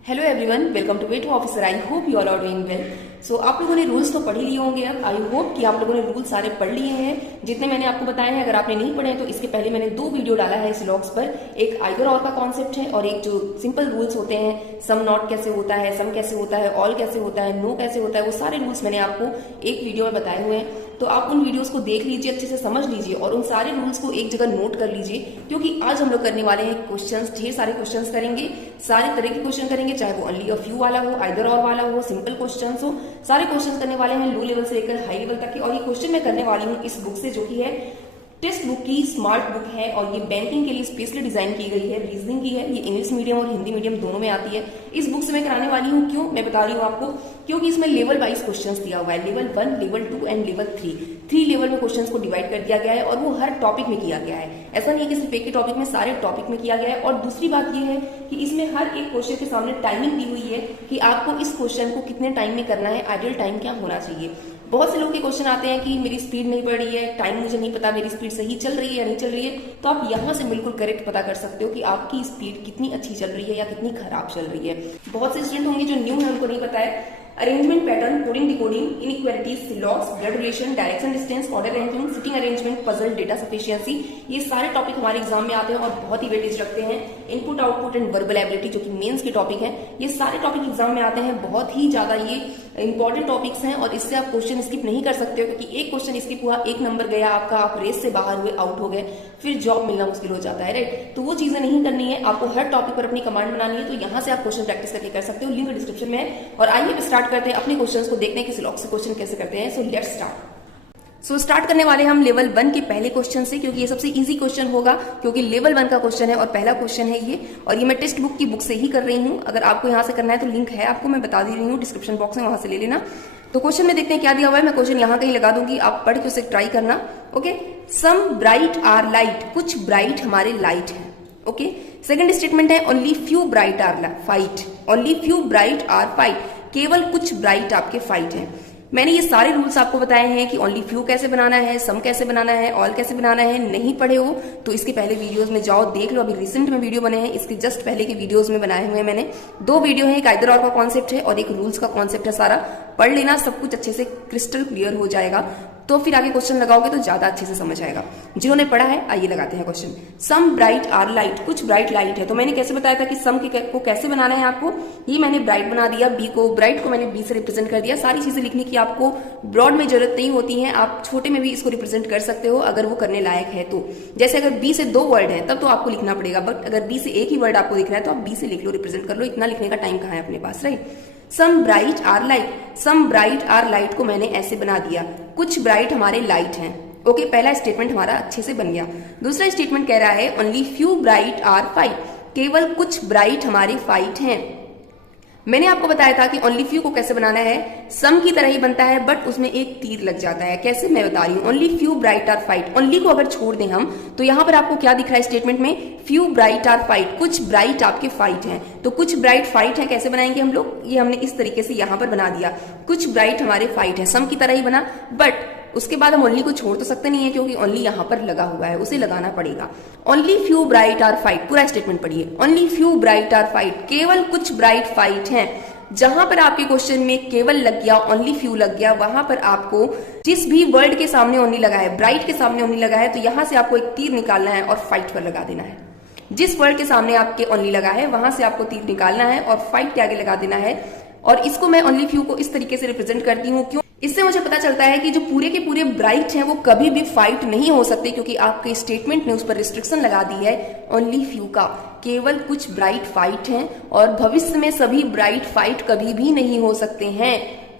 Hello everyone, welcome to way to officer. I hope you all are doing well. So आप लोगों ने rules तो पढ़ ही लिए होंगे। अब आई होप कि आप लोगों ने रूल्स सारे पढ़ लिए हैं जितने मैंने आपको बताए हैं। अगर आपने नहीं पढ़े हैं तो इसके पहले मैंने 2 वीडियो डाला है इस लॉग्स पर। एक आइदर और का कॉन्सेप्ट है और एक जो सिंपल रूल्स होते हैं, सम नॉट कैसे होता है, सम कैसे होता है, ऑल कैसे होता है, नो कैसे होता है, वो सारे रूल्स मैंने आपको एक वीडियो में बताए हुए हैं। तो आप उन वीडियोस को देख लीजिए, अच्छे से समझ लीजिए और उन सारे रूल्स को एक जगह नोट कर लीजिए, क्योंकि आज हम लोग करने वाले हैं क्वेश्चंस। ढेर सारे क्वेश्चंस करेंगे, सारे तरह के क्वेश्चन करेंगे, चाहे वो ओनली अ फ्यू वाला हो, आइदर और वाला हो, सिंपल क्वेश्चंस हो। सारे क्वेश्चंस करने वाले हैं लो लेवल से लेकर हाई लेवल तक के। और ये क्वेश्चन मैं करने वाली हूँ इस बुक से, जो कि है टेक्स्ट बुक की स्मार्ट बुक है और ये बैंकिंग के लिए स्पेशली डिजाइन की गई है, रीजनिंग की है। ये इंग्लिश मीडियम और हिंदी मीडियम दोनों में आती है। इस बुक से मैं कराने वाली हूँ। क्यों मैं बता रही हूँ आपको, क्योंकि इसमें लेवल वाइज क्वेश्चंस दिया हुआ है। Level 1, level 2 and level 3। 3 level में क्वेश्चंस को डिवाइड कर दिया गया है और वो हर टॉपिक में किया गया है। ऐसा नहीं है कि सिर्फ एक के टॉपिक में, सारे टॉपिक में किया गया है। और दूसरी बात ये है कि इसमें हर एक क्वेश्चन के सामने टाइमिंग दी हुई है कि आपको इस क्वेश्चन को कितने टाइम में करना है, आइडियल टाइम क्या होना चाहिए। बहुत से लोग के क्वेश्चन आते हैं कि मेरी स्पीड नहीं बढ़ रही है, टाइम मुझे नहीं पता, मेरी स्पीड सही चल रही है या नहीं चल रही है। तो आप यहाँ से बिल्कुल करेक्ट पता कर सकते हो कि आपकी स्पीड कितनी अच्छी चल रही है या कितनी खराब चल रही है। बहुत से स्टूडेंट होंगे जो न्यू है, उनको नहीं पता है arrangement pattern, coding decoding, inequalities, logs, blood relation, direction distance, order ranking, sitting arrangement, puzzle, data sufficiency. ये सारे टॉपिक हमारे एग्जाम में आते हैं और बहुत ही वेटेज रखते हैं। Input output and verbal ability, जो कि मेंस के टॉपिक हैं, ये सारे टॉपिक एग्जाम में आते हैं। बहुत ही ज्यादा ये इंपॉर्टेंट टॉपिक्स हैं और इससे आप क्वेश्चन स्किप नहीं कर सकते हो, क्योंकि एक क्वेश्चन स्किप हुआ, 1 नंबर गया आपका, आप रेस से बाहर हुए, आउट हो गए, फिर जॉब मिलना मुश्किल हो जाता है, राइट। तो वो चीजें नहीं करनी है, आपको हर टॉपिक पर अपनी कमांड बनानी है। तो यहाँ से आप क्वेश्चन प्रैक्टिस करके कर सकते हो, लिंक डिस्क्रिप्शन में है। और आइए स्टार्ट करते हैं अपने क्वेश्चन को देखने के लॉग से क्वेश्चन कैसे करते हैं। So let's start. स्टार्ट करने वाले हम लेवल 1 के पहले क्वेश्चन से, क्योंकि ये सबसे इजी क्वेश्चन होगा, क्योंकि लेवल 1 का क्वेश्चन है और पहला क्वेश्चन है ये। और ये मैं टेक्स्ट बुक की बुक से ही कर रही हूँ। अगर आपको यहाँ से करना है तो लिंक है, आपको मैं बता दे रही हूँ डिस्क्रिप्शन बॉक्स में, वहां से ले लेना। तो क्वेश्चन में देखते हैं क्या दिया हुआ है। मैं क्वेश्चन यहाँ कहीं लगा दूंगी, आप पढ़ के उसे ट्राई करना। Okay, some bright are light, कुछ ब्राइट हमारे लाइट है। ओके, सेकंड स्टेटमेंट है only few bright are fight, only few bright are fight, केवल कुछ ब्राइट आपके फाइट है। मैंने ये सारे रूल्स आपको बताए हैं कि ओनली फ्यू कैसे बनाना है, सम कैसे बनाना है, ऑल कैसे बनाना है। नहीं पढ़े हो तो इसके पहले वीडियोस में जाओ, देख लो। अभी रिसेंट में वीडियो बने हैं, इसके जस्ट पहले के वीडियोस में बनाए हुए हैं मैंने। 2 वीडियो है, एक आइदर और का कॉन्सेप्ट है और एक रूल्स का कॉन्सेप्ट है। सारा पढ़ लेना, सब कुछ अच्छे से क्रिस्टल क्लियर हो जाएगा। तो फिर आगे क्वेश्चन लगाओगे तो ज्यादा अच्छे से समझ आएगा। जिन्होंने पढ़ा है आइए लगाते हैं question. Some bright are light, कुछ ब्राइट लाइट है। तो मैंने कैसे बताया था कि सम को कैसे बनाना है आपको। ये मैंने ब्राइट बना दिया, बी को, ब्राइट को मैंने बी से रिप्रेजेंट कर दिया। सारी चीजें लिखने की आपको ब्रॉड में जरूरत नहीं होती है, आप छोटे में भी इसको रिप्रेजेंट कर सकते हो अगर वो करने लायक है तो। जैसे अगर बी से 2 वर्ड है तब तो आपको लिखना पड़ेगा, बट अगर बी से एक ही वर्ड आपको दिख रहा है तो आप बी से लिख लो, रिप्रेजेंट कर लो। इतना लिखने का टाइम कहाँ है अपने पास, right. Some bright are light, some bright are light को मैंने ऐसे बना दिया, कुछ ब्राइट हमारे लाइट हैं। ओके, पहला स्टेटमेंट हमारा अच्छे से बन गया। दूसरा स्टेटमेंट कह रहा है only few bright are fight, केवल कुछ ब्राइट हमारे फाइट हैं। मैंने आपको बताया था कि ओनली फ्यू को कैसे बनाना है, सम की तरह ही बनता है बट उसमें एक तीर लग जाता है। कैसे मैं बता रही हूँ। Only few bright are fight, only को अगर छोड़ दें हम तो यहाँ पर आपको क्या दिख रहा है स्टेटमेंट में, फ्यू ब्राइट आर फाइट, कुछ ब्राइट आपके फाइट हैं। तो कुछ ब्राइट फाइट है, कैसे बनाएंगे हम लोग, ये हमने इस तरीके से यहाँ पर बना दिया, कुछ ब्राइट हमारे फाइट है, सम की तरह ही बना। बट उसके बाद हम ओनली को छोड़ तो सकते नहीं है, क्योंकि ओनली यहाँ पर लगा हुआ है, उसे लगाना पड़ेगा। Only few bright are fight, पूरा स्टेटमेंट पढ़िए। Only few bright are fight, केवल कुछ ब्राइट फाइट हैं। जहां पर आपके क्वेश्चन में केवल लग गया, ओनली फ्यू लग गया, वहां पर आपको जिस भी वर्ड के सामने ओनली लगा है, ब्राइट के सामने ओनली लगा है, तो यहां से आपको एक तीर निकालना है और फाइट पर लगा देना है। जिस वर्ड के सामने आपके ओनली लगा है वहां से आपको तीर निकालना है और फाइट के आगे लगा देना है। और इसको मैं ओनली फ्यू को इस तरीके से रिप्रेजेंट करती हूँ। क्यों, इससे मुझे पता चलता है कि जो पूरे के पूरे ब्राइट हैं वो कभी भी फाइट नहीं हो सकते, क्योंकि आपके स्टेटमेंट ने उस पर रिस्ट्रिक्शन लगा दी है ओनली फ्यू का, केवल कुछ ब्राइट फाइट हैं और भविष्य में सभी ब्राइट फाइट कभी भी नहीं हो सकते हैं।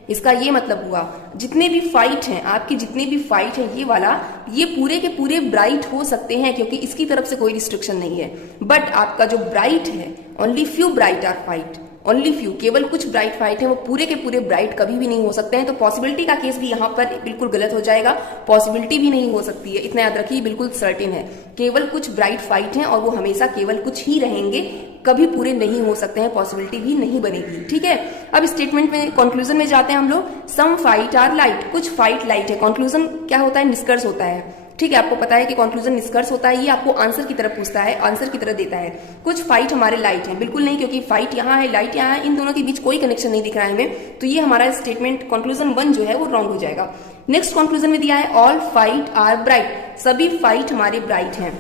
इसका ये मतलब हुआ जितने भी फाइट हैं आपके, जितने भी फाइट हैं ये वाला, ये पूरे के पूरे ब्राइट हो सकते हैं, क्योंकि इसकी तरफ से कोई रिस्ट्रिक्शन नहीं है। बट आपका जो ब्राइट है, only few bright are fight, only few, केवल कुछ ब्राइट फाइट है, वो पूरे के पूरे ब्राइट कभी भी नहीं हो सकते हैं। तो पॉसिबिलिटी का केस भी यहाँ पर बिल्कुल गलत हो जाएगा, पॉसिबिलिटी भी नहीं हो सकती है, इतना याद रखिए, बिल्कुल सर्टेन है। केवल कुछ ब्राइट फाइट हैं और वो हमेशा केवल कुछ ही रहेंगे, कभी पूरे नहीं हो सकते हैं, पॉसिबिलिटी भी नहीं बनेगी। ठीक है, अब स्टेटमेंट में कंक्लूजन में जाते हैं हम लोग। सम फाइट आर लाइट, कुछ फाइट लाइट है। कंक्लूजन क्या होता है, निष्कर्ष होता है। ठीक है, आपको पता है कि कंक्लूजन निष्कर्ष होता है, ये आपको आंसर की तरफ पूछता है, आंसर की तरह देता है। कुछ फाइट हमारे लाइट है, बिल्कुल नहीं, क्योंकि फाइट यहाँ है, लाइट यहाँ है, इन दोनों के बीच कोई कनेक्शन नहीं दिख रहा है हमें, तो ये हमारा स्टेटमेंट कंक्लूजन 1 जो है वो रॉन्ग हो जाएगा। नेक्स्ट कंक्लूजन में दिया है ऑल फाइट आर ब्राइट, सभी फाइट हमारे ब्राइट हैं।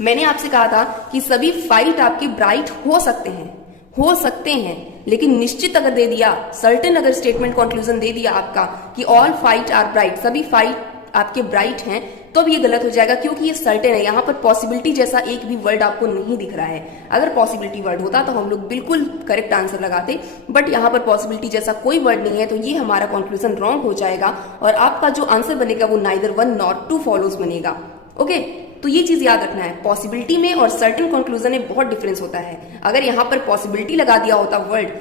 मैंने आपसे कहा था कि सभी फाइट आपके ब्राइट हो सकते हैं, लेकिन निश्चित अगर दे दिया, सर्टेन अगर स्टेटमेंट कंक्लूजन दे दिया आपका कि ऑल फाइट आर ब्राइट, सभी फाइट आपके ब्राइट हैं, तो अब ये गलत हो जाएगा, क्योंकि ये सर्टेन है। यहाँ पर पॉसिबिलिटी जैसा एक भी वर्ड आपको नहीं दिख रहा है। अगर पॉसिबिलिटी वर्ड होता तो हम लोग बिल्कुल करेक्ट आंसर लगाते, बट यहाँ पर पॉसिबिलिटी जैसा कोई वर्ड नहीं है, तो ये हमारा कंक्लूजन रॉन्ग हो जाएगा और आपका जो आंसर बनेगा वो नाइदर 1 नॉर 2 फॉलोज बनेगा। ओके, तो ये चीज याद रखना है, पॉसिबिलिटी में और सर्टेन कंक्लूजन में बहुत डिफरेंस होता है। अगर यहाँ पर पॉसिबिलिटी लगा दिया होता वर्ड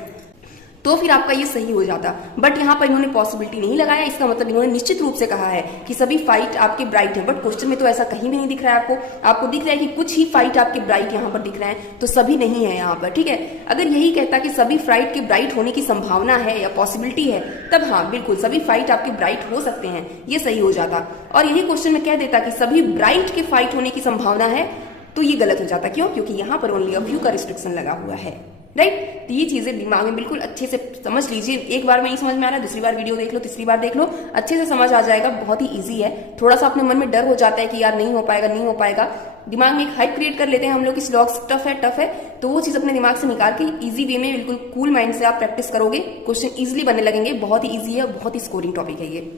तो फिर आपका ये सही हो जाता, बट यहाँ पर इन्होंने पॉसिबिलिटी नहीं लगाया, इसका मतलब इन्होंने निश्चित रूप से कहा है कि सभी फाइट आपके ब्राइट हैं, बट क्वेश्चन में तो ऐसा कहीं भी नहीं दिख रहा है। आपको दिख रहा है कि कुछ ही फाइट आपके ब्राइट यहाँ पर दिख रहे हैं, तो सभी नहीं है यहाँ पर। ठीक है, अगर यही कहता कि सभी फाइट के ब्राइट होने की संभावना है या पॉसिबिलिटी है, तब हाँ बिल्कुल सभी फाइट आपके ब्राइट हो सकते हैं, ये सही हो जाता। और यही क्वेश्चन में कह देता कि सभी ब्राइट के फाइट होने की संभावना है, तो ये गलत हो जाता। क्यों? क्योंकि यहाँ पर ओनली अ फ्यू का रिस्ट्रिक्शन लगा हुआ है, राइट। तो ये चीजें दिमाग में बिल्कुल अच्छे से समझ लीजिए। एक बार में नहीं समझ में आ रहा, दूसरी बार वीडियो देख लो, तीसरी बार देख लो, अच्छे से समझ आ जाएगा। बहुत ही इजी है। थोड़ा सा अपने मन में डर हो जाता है कि यार नहीं हो पाएगा, दिमाग में एक हाइप क्रिएट कर लेते हैं हम लोग कि लॉग्स टफ है, तो वो चीज अपने दिमाग से निकाल के इजी वे में बिल्कुल कूल माइंड से आप प्रैक्टिस करोगे, क्वेश्चन इजिली बनने लगेंगे। बहुत ही ईजी है, बहुत ही स्कोरिंग टॉपिक है ये।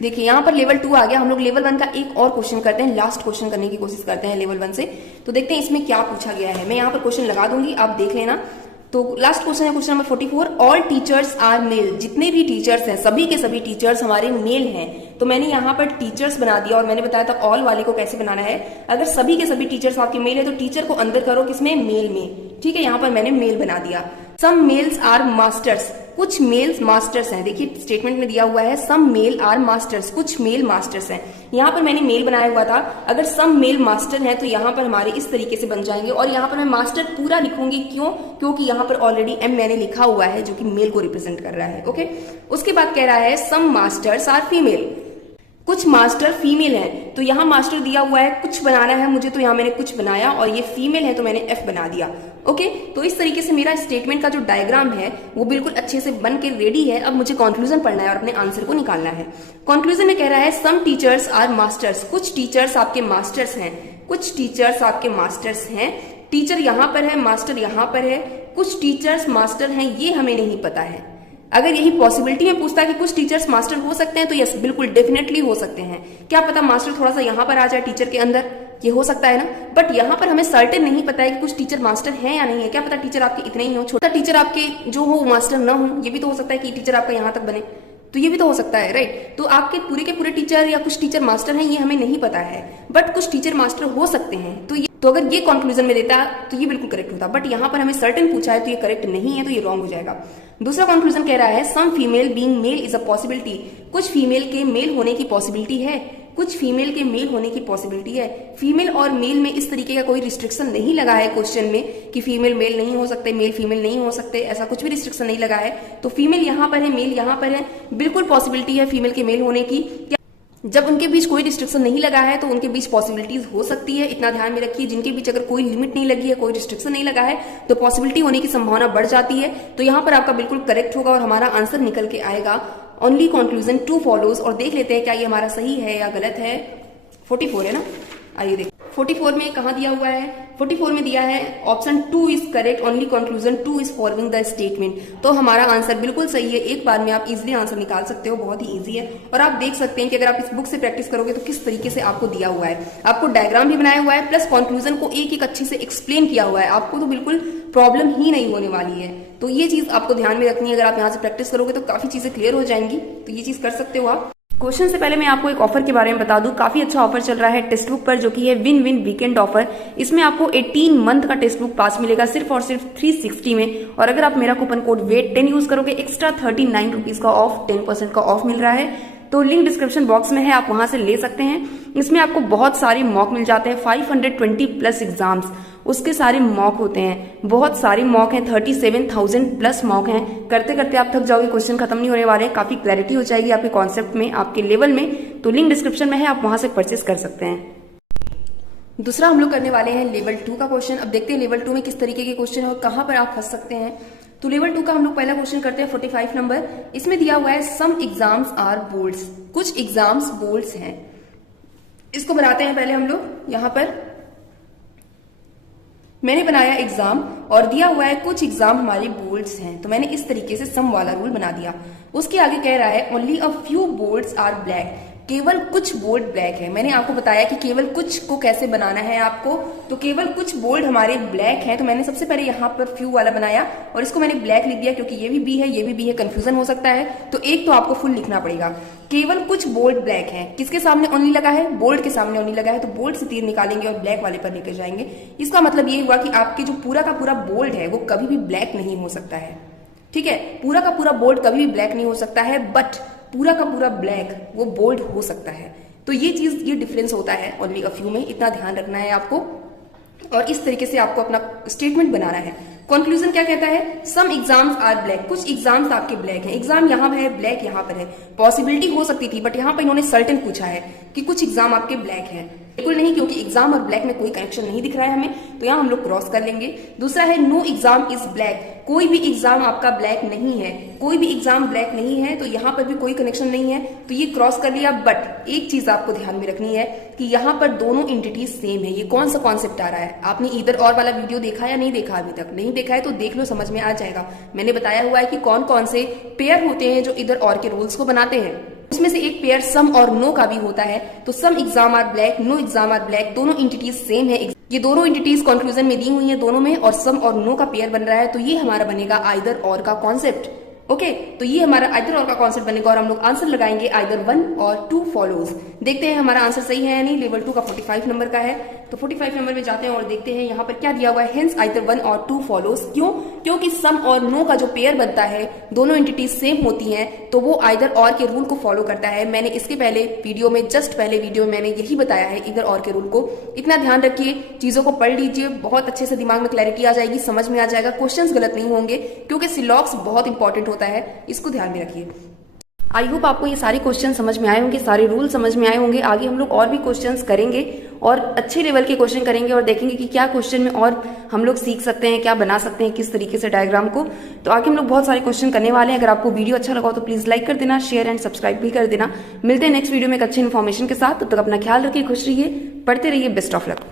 देखिए यहाँ पर लेवल 2 आ गया, हम लोग लेवल 1 का एक और क्वेश्चन करते हैं, लास्ट क्वेश्चन करने की कोशिश करते हैं लेवल 1 से। तो देखते हैं इसमें क्या पूछा गया है। मैं यहाँ पर क्वेश्चन लगा दूंगी, आप देख लेना। तो लास्ट क्वेश्चन है question number 44, all teachers are male, जितने भी टीचर्स हैं सभी के सभी टीचर्स हमारे मेल हैं। तो मैंने यहाँ पर टीचर्स बना दिया और मैंने बताया था ऑल वाले को कैसे बनाना है। अगर सभी के सभी टीचर्स आपके मेल है तो टीचर को अंदर करो किसमें, मेल में। ठीक है, यहाँ पर मैंने मेल बना दिया। सम मेल्स आर मास्टर्स, कुछ मेल्स मास्टर्स हैं। देखिए स्टेटमेंट में दिया हुआ है सम मेल आर मास्टर्स, कुछ मेल मास्टर्स हैं। यहाँ पर मैंने मेल बनाया हुआ था, अगर सम मेल मास्टर है तो यहाँ पर हमारे इस तरीके से बन जाएंगे। और यहाँ पर मैं मास्टर पूरा लिखूंगी, क्यों? क्योंकि यहाँ पर ऑलरेडी एम मैंने लिखा हुआ है जो कि मेल को रिप्रेजेंट कर रहा है। ओके, उसके बाद कह रहा है सम मास्टर्स आर फीमेल, कुछ मास्टर फीमेल हैं। तो यहाँ मास्टर दिया हुआ है, कुछ बनाना है मुझे, तो यहाँ मैंने कुछ बनाया, और ये फीमेल है तो मैंने एफ बना दिया। ओके, तो इस तरीके से मेरा स्टेटमेंट का जो डायग्राम है वो बिल्कुल अच्छे से बन के रेडी है। अब मुझे कंक्लूजन पढ़ना है और अपने आंसर को निकालना है। कंक्लूजन में कह रहा है सम टीचर्स आर मास्टर्स, कुछ टीचर्स आपके मास्टर्स हैं, कुछ टीचर्स आपके मास्टर्स हैं। टीचर यहाँ पर है, मास्टर यहाँ पर है, कुछ टीचर्स मास्टर हैं, ये हमें नहीं पता है। अगर यही पॉसिबिलिटी में पूछता है कि कुछ टीचर्स मास्टर हो सकते हैं, तो यस बिल्कुल डेफिनेटली हो सकते हैं। क्या पता मास्टर थोड़ा सा यहाँ पर आ जाए टीचर के अंदर, ये हो सकता है ना। बट यहाँ पर हमें सर्टेन नहीं पता है कि कुछ टीचर मास्टर हैं या नहीं है। क्या पता टीचर आपके इतने ही हो, छोटा टीचर आपके जो हो मास्टर ना हो, ये भी तो हो सकता है कि टीचर आपका यहाँ तक बने, तो ये भी तो हो सकता है, राइट। तो आपके पूरे के पूरे टीचर या कुछ टीचर मास्टर हैं, ये हमें नहीं पता है, बट कुछ टीचर मास्टर हो सकते हैं। तो अगर ये कंक्लूजन में देता तो ये बिल्कुल करेक्ट होता, बट यहाँ पर हमें सर्टेन पूछा है तो ये करेक्ट नहीं है, तो ये रॉन्ग हो जाएगा। दूसरा कंक्लूजन कह रहा है some female being male is a possibility, कुछ फीमेल के मेल होने की पॉसिबिलिटी है, कुछ फीमेल के मेल होने की पॉसिबिलिटी है। फीमेल और मेल में इस तरीके का कोई रिस्ट्रिक्शन नहीं लगा है क्वेश्चन में कि फीमेल मेल नहीं हो सकते, मेल फीमेल नहीं हो सकते, ऐसा कुछ भी रिस्ट्रिक्शन नहीं लगा है। तो फीमेल यहाँ पर है, मेल यहाँ पर है, बिल्कुल पॉसिबिलिटी है फीमेल के मेल होने की। जब उनके बीच कोई रिस्ट्रिक्शन नहीं लगा है तो उनके बीच पॉसिबिलिटीज हो सकती है, इतना ध्यान में रखिए। जिनके बीच अगर कोई लिमिट नहीं लगी है, कोई रिस्ट्रिक्शन नहीं लगा है, तो पॉसिबिलिटी होने की संभावना बढ़ जाती है। तो यहाँ पर आपका बिल्कुल करेक्ट होगा और हमारा आंसर निकल के आएगा ओनली कंक्लूजन 2 फॉलोज। और देख लेते हैं क्या ये हमारा सही है या गलत है। 44 है ना, आइए देख 44 में कहाँ दिया हुआ है, 44 में दिया है option 2 is correct, only conclusion 2 is following the statement. तो हमारा आंसर बिल्कुल सही है। एक बार में आप इजीली आंसर निकाल सकते हो, बहुत ही इजी है। और आप देख सकते हैं कि अगर आप इस बुक से प्रैक्टिस करोगे तो किस तरीके से आपको दिया हुआ है, आपको डायग्राम भी बनाया हुआ है, प्लस कंक्लूजन को एक एक अच्छे से एक्सप्लेन किया हुआ है। आपको तो बिल्कुल प्रॉब्लम ही नहीं होने वाली है। तो ये चीज आपको ध्यान में रखनी है। अगर आप यहाँ से प्रैक्टिस करोगे तो काफी चीजें क्लियर हो जाएंगी। तो ये चीज कर सकते हो आप। क्वेश्चन से पहले मैं आपको एक ऑफर के बारे में बता दूं, काफी अच्छा ऑफर चल रहा है टेक्स्ट बुक पर, जो कि है विन विन वीकेंड ऑफर। इसमें आपको 18 मंथ का टेक्स्ट बुक पास मिलेगा सिर्फ और सिर्फ 360 में। और अगर आप मेरा कूपन कोड वेट 10 यूज करोगे, एक्स्ट्रा 39 रुपीज का ऑफ, 10% का ऑफ मिल रहा है। तो लिंक डिस्क्रिप्शन बॉक्स में है, आप वहां से ले सकते हैं। इसमें आपको बहुत सारे मॉक मिल जाते हैं, 520 प्लस एग्जाम्स उसके सारे मॉक होते हैं, बहुत सारे मॉक हैं, 37,000 प्लस मॉक हैं। करते करते आप थक जाओगे, क्वेश्चन खत्म नहीं होने वाले हैं, काफी क्लैरिटी हो जाएगी आपके कॉन्सेप्ट में, आपके लेवल में। तो लिंक डिस्क्रिप्शन में है, आप वहां से परचेस कर सकते हैं। दूसरा हम लोग करने वाले हैं लेवल 2 का क्वेश्चन। अब देखते हैं लेवल 2 में किस तरीके के क्वेश्चन है और कहां पर आप फंस सकते हैं। तो लेवल 2 का हम लोग पहला क्वेश्चन करते हैं 45 नंबर। इसमें दिया हुआ है सम एग्जाम्स आर बोर्ड्स, कुछ एग्जाम्स बोर्ड्स हैं। इसको बनाते हैं पहले हम लोग। यहां पर मैंने बनाया एग्जाम और दिया हुआ है कुछ एग्जाम हमारे बोर्ड्स हैं, तो मैंने इस तरीके से सम वाला रूल बना दिया। उसके आगे कह रहा है only a few boards are black, केवल कुछ बोर्ड ब्लैक है। मैंने आपको बताया कि केवल कुछ को कैसे बनाना है आपको, तो केवल कुछ बोर्ड हमारे ब्लैक हैं। तो मैंने सबसे पहले यहाँ पर फ्यू वाला बनाया और इसको मैंने ब्लैक लिख दिया, क्योंकि ये भी बी है, ये भी बी है, कंफ्यूजन हो सकता है। तो एक तो आपको फुल लिखना पड़ेगा। केवल कुछ बोर्ड ब्लैक है, किसके सामने ओनली लगा है, बोर्ड के सामने ओनली लगा है, तो बोर्ड से तीर निकालेंगे और ब्लैक वाले पर लेकर जाएंगे। इसका मतलब ये हुआ कि आपके जो पूरा का पूरा बोर्ड है वो कभी भी ब्लैक नहीं हो सकता है। ठीक है, पूरा का पूरा बोर्ड कभी भी ब्लैक नहीं हो सकता है, बट पूरा का पूरा ब्लैक वो बोल्ड हो सकता है। तो ये चीज, ये डिफरेंस होता है ओनली अ फ्यू में, इतना ध्यान रखना है आपको। और इस तरीके से आपको अपना स्टेटमेंट बनाना है। कंक्लूजन क्या कहता है, सम एग्जाम्स आर ब्लैक, कुछ एग्जाम्स आपके ब्लैक हैं। एग्जाम यहाँ पर है, ब्लैक यहाँ पर है, पॉसिबिलिटी हो सकती थी, बट यहाँ पर इन्होंने सर्टेन पूछा है कि कुछ एग्जाम आपके ब्लैक हैं। बिल्कुल नहीं, क्योंकि एग्जाम और ब्लैक में कोई कनेक्शन नहीं दिख रहा है हमें, तो यहाँ हम लोग क्रॉस कर लेंगे। दूसरा है नो एग्जाम इज ब्लैक, कोई भी एग्जाम आपका ब्लैक नहीं है, कोई भी एग्जाम ब्लैक नहीं है, तो यहाँ पर भी कोई कनेक्शन नहीं है, तो ये क्रॉस कर लिया। बट एक चीज आपको ध्यान में रखनी है कि यहाँ पर दोनों एंटिटीज सेम है। ये कौन सा कॉन्सेप्ट आ रहा है, आपने इधर और वाला वीडियो देखा या नहीं देखा, अभी तक नहीं देखा है तो देख लो, समझ में आ जाएगा। मैंने बताया हुआ है कि कौन कौन से पेयर होते हैं जो इधर और के रूल्स को बनाते हैं। उसमें से एक पेयर सम और नो का भी होता है। तो some exam are black, no exam are black, दोनों एंटिटीज सेम है। ये दोनों एंटिटीज कंक्लूजन में दी हुई है दोनों में, और सम और नो का पेयर बन रहा है, तो ये हमारा बनेगा आइदर और का कॉन्सेप्ट। ओके, तो ये हमारा आइदर और का कॉन्सेप्ट बनेगा और हम लोग आंसर लगाएंगे आइदर 1 और 2 फॉलोज। देखते हैं हमारा आंसर सही है या नहीं। लेवल 2 का 45 नंबर का है, तो 45 नंबर में जाते हैं और देखते हैं यहाँ पर क्या दिया हुआ है। हेंस आइदर 1 और 2 फॉलोज। क्यों? क्योंकि सम और नो का जो पेयर बनता है, दोनों एंटिटीज सेम होती हैं, तो वो आइदर और के रूल को फॉलो करता है। मैंने इसके पहले वीडियो में, जस्ट पहले वीडियो में मैंने यही बताया है इधर और के रूल को। इतना ध्यान रखिए, चीजों को पढ़ लीजिए, बहुत अच्छे से दिमाग में क्लैरिटी आ जाएगी, समझ में आ जाएगा, क्वेश्चंस गलत नहीं होंगे, क्योंकि सिलॉक्स बहुत इंपॉर्टेंट होता है, इसको ध्यान में रखिए। आई होप आपको ये सारे क्वेश्चन समझ में आए होंगे, सारे रूल समझ में आए होंगे। आगे हम लोग और भी क्वेश्चंस करेंगे और अच्छे लेवल के क्वेश्चन करेंगे और देखेंगे कि क्या क्वेश्चन में और हम लोग सीख सकते हैं, क्या बना सकते हैं, किस तरीके से डायग्राम को। तो आगे हम लोग बहुत सारे क्वेश्चन करने वाले हैं। अगर आपको वीडियो अच्छा लगा हो तो प्लीज लाइक कर देना, शेयर एंड सब्सक्राइब भी कर देना। मिलते हैं नेक्स्ट वीडियो में एक अच्छे इन्फॉर्मेशन के साथ। तब तक अपना ख्याल रखिए, खुश रहिए, पढ़ते रहिए। Best of luck.